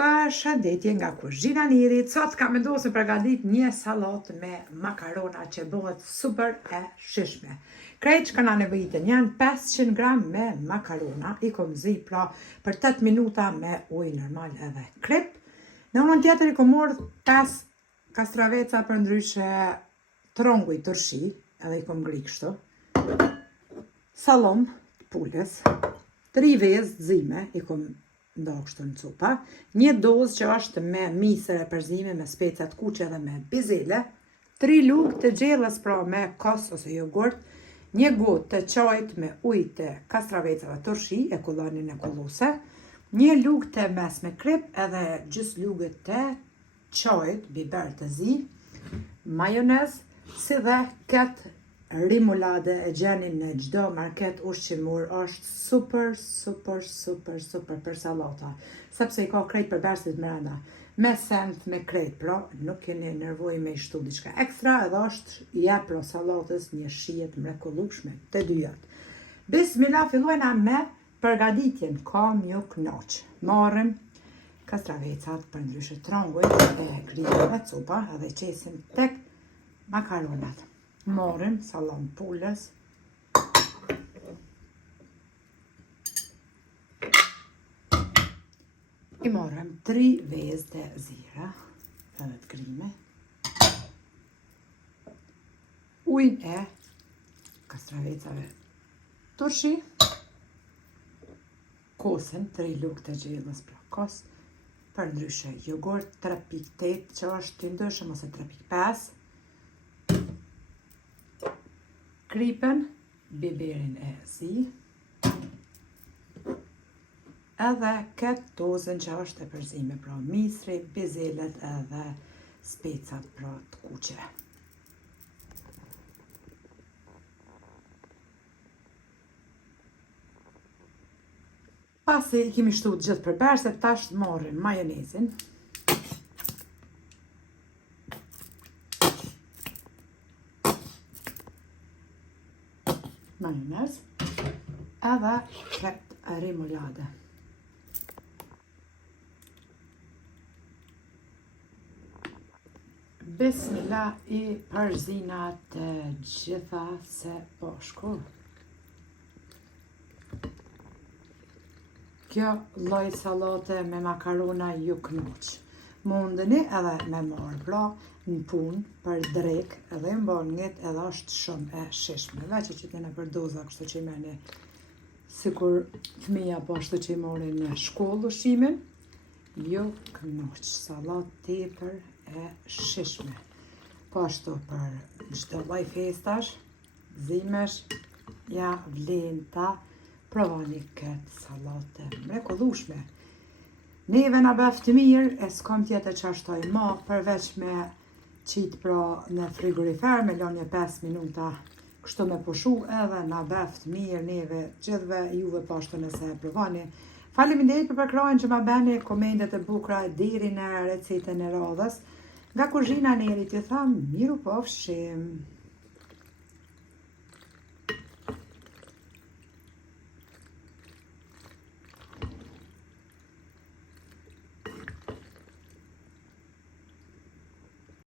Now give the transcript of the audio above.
Përshëndetje nga kuzhina Nirit. Sot kam vendosur të përgatit një sallatë me makarona që bëhet super e shishme. Krejt që kanë nevojitën janë 500 gram me makarona, i kom zi pra për 8 minuta me ujë normal edhe krip. Në anën tjetër i kom marrë 5 kastraveca për ndryshe trongu i turshi, edhe i kom ngri kështu. Sallom pulës, 3 vezë zime i kom ndo kështu në cupa, një dozë që është me misër e përzime, me specat kuqe dhe me bizele, 3 lugë të gjellës pra me kos ose jogurt, një gotë të qajt me ujë të kastravecave turshi, e kullanin e kulluse, një lugë të mes me krip edhe gjys lugë të qajt, biber të zi, majonez, si dhe ketë rimulade e gjenin në gjdo market ushqimor, është super për salata, sepse i ka krejt për bersit mrenda, me sent, me krejt, pra nuk keni nervoj me i shtu diçka ekstra, edhe është jep pro salatës një shijet mrekullueshme të dyjat. Bismillah, fillojna me përgatitjen, kam ju knoq. Marrim kastravecat për ndryshe tronguj e grillave cupa edhe qesim tek makaronat. Marrim sallam pulës, i marrim 3 vezë të zira edhe të grime, ujnë e kastravecave turshi, kosën 3 lugë të gjellës pra kos, për ndryshe jogurt 3.8 që është të ndëshëm ose 3.5, kripen, biberin e zi, edhe këtë dozën që është e përzime, pra misri, bizelet edhe specat pra të kuqe. Pasi i kemi shtu gjithë për berse, tash marrim majonezin, majonez, edhe këtë rimulade. Bismillah i përzina të gjitha se bashku. Kjo lloj sallate me makarona ju knoq. Mundeni edhe me marrë pra në punë për drek edhe në banget edhe është shumë e shishme. Veç që të në për doza kështu që i meni sikur fëmija po ashtu që i mori në shkollë ushqimin, ju knoq. Sallat tepër e shishme. Po ashtu për çdo lloj festash, zimesh, ja vlen ta provani këtë sallate mrekullueshme. Neve na bëft mirë, e s'kam tjetër që ashtoj ma, përveç me qitë pra në frigorifer, me lënje 5 minuta kështu me pushu, edhe na bëft mirë neve gjithve, juve pashtu nëse e provani. Faleminderit për përkrajnë që ma beni komendet e bukra deri në recetën e radhës. Nga kuzhina Nirit ju tham, miru pafshim.